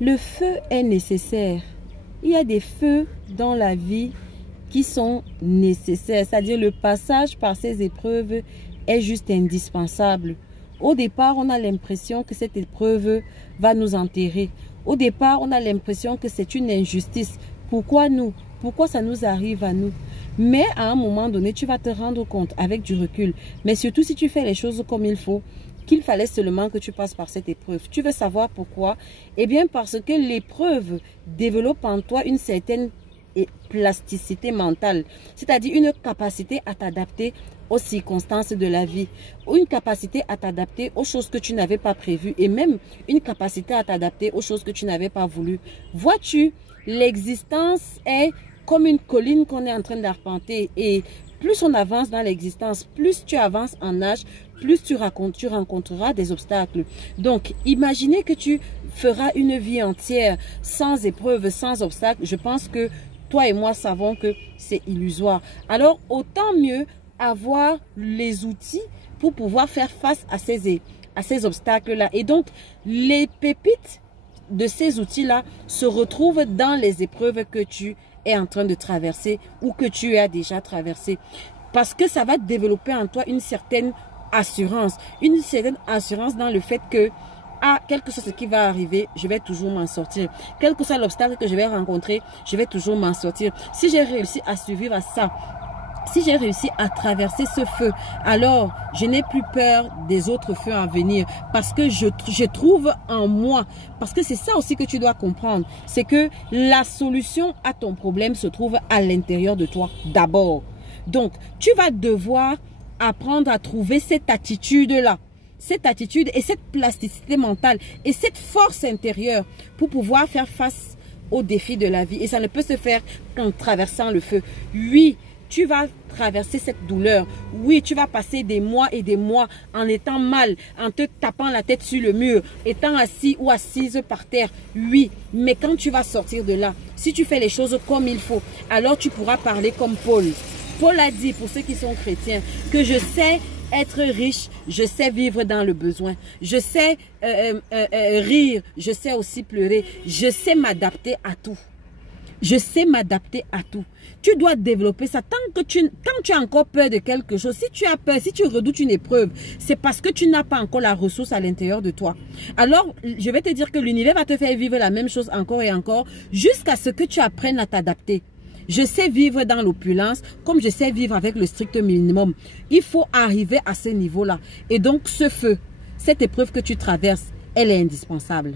Le feu est nécessaire. Il y a des feux dans la vie qui sont nécessaires. C'est-à-dire le passage par ces épreuves est juste indispensable. Au départ, on a l'impression que cette épreuve va nous enterrer. Au départ, on a l'impression que c'est une injustice. Pourquoi nous? Pourquoi ça nous arrive à nous? Mais à un moment donné, tu vas te rendre compte avec du recul. Mais surtout si tu fais les choses comme il faut, qu'il fallait seulement que tu passes par cette épreuve. Tu veux savoir pourquoi? Eh bien parce que l'épreuve développe en toi une certaine plasticité mentale. C'est-à-dire une capacité à t'adapter aux circonstances de la vie, ou une capacité à t'adapter aux choses que tu n'avais pas prévues, et même une capacité à t'adapter aux choses que tu n'avais pas voulu. Vois-tu, l'existence est comme une colline qu'on est en train d'arpenter, et plus on avance dans l'existence, plus tu avances en âge, plus tu rencontreras des obstacles. Donc, imaginez que tu feras une vie entière sans épreuves, sans obstacles. Je pense que toi et moi savons que c'est illusoire. Alors, autant mieux avoir les outils pour pouvoir faire face à ces obstacles-là. Et donc, les pépites de ces outils-là se retrouvent dans les épreuves que tu es en train de traverser ou que tu as déjà traversé. Parce que ça va développer en toi une certaine assurance dans le fait que quel que soit ce qui va arriver, je vais toujours m'en sortir. Quel que soit l'obstacle que je vais rencontrer, je vais toujours m'en sortir. Si j'ai réussi à survivre à ça, si j'ai réussi à traverser ce feu, alors je n'ai plus peur des autres feux à venir parce que je trouve en moi, parce que c'est ça aussi que tu dois comprendre, c'est que la solution à ton problème se trouve à l'intérieur de toi d'abord. Donc, tu vas devoir apprendre à trouver cette attitude-là, cette attitude et cette plasticité mentale et cette force intérieure pour pouvoir faire face aux défis de la vie. Et ça ne peut se faire qu'en traversant le feu. Oui, tu vas traverser cette douleur. Oui, tu vas passer des mois et des mois en étant mal, en te tapant la tête sur le mur, étant assis ou assise par terre. Oui, mais quand tu vas sortir de là, si tu fais les choses comme il faut, alors tu pourras parler comme Paul. Paul a dit, pour ceux qui sont chrétiens, que je sais être riche, je sais vivre dans le besoin, je sais rire, je sais aussi pleurer, je sais m'adapter à tout. Je sais m'adapter à tout. Tu dois développer ça. Quand tu as encore peur de quelque chose, si tu as peur, si tu redoutes une épreuve, c'est parce que tu n'as pas encore la ressource à l'intérieur de toi. Alors, je vais te dire que l'univers va te faire vivre la même chose encore et encore jusqu'à ce que tu apprennes à t'adapter. Je sais vivre dans l'opulence comme je sais vivre avec le strict minimum. Il faut arriver à ce niveau-là. Et donc, ce feu, cette épreuve que tu traverses, elle est indispensable.